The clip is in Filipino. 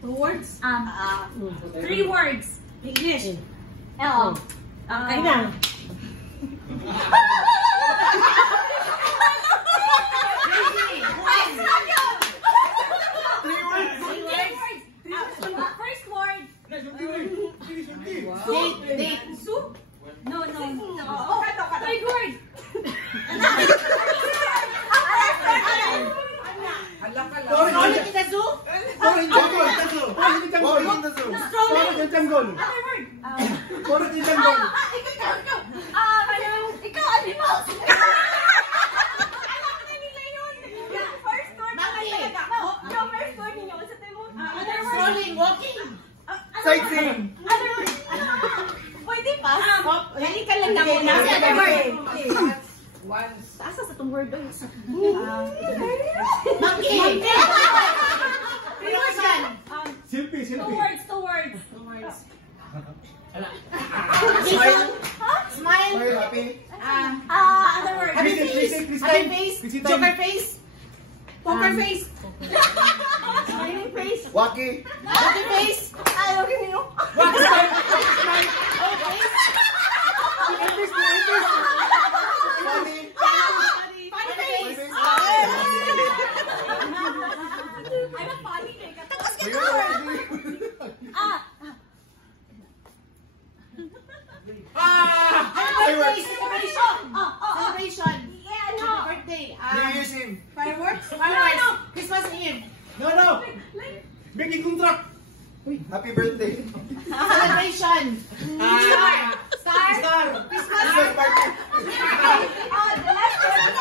Two words? 3 words. English. L. Okay na. First word. Date. Soup? No. Third word. Stroll in the zoo? Ikaw, animals. First word. Yung first word ninyo. Sa tayo mo. Strolling, walking. Sightseeing. Pwede pa. Hindi ka lang na muna. Other word. Asa sa itong word doon? Monkey. Silpi. 2 words. Smile. Smile. Happy. Other word. Happy face. Happy face. Joker face. Poker face. Smiling face. Waki. Happy face. Ayaw kinyo. Funny face. Funny face. I'm a funny day. Celebration. Yeah, Birthday. New Year's Eve. Fireworks. Christmas Eve. No. Making contract. Happy birthday. Celebration. Star. Christmas. Christmas party. The last word.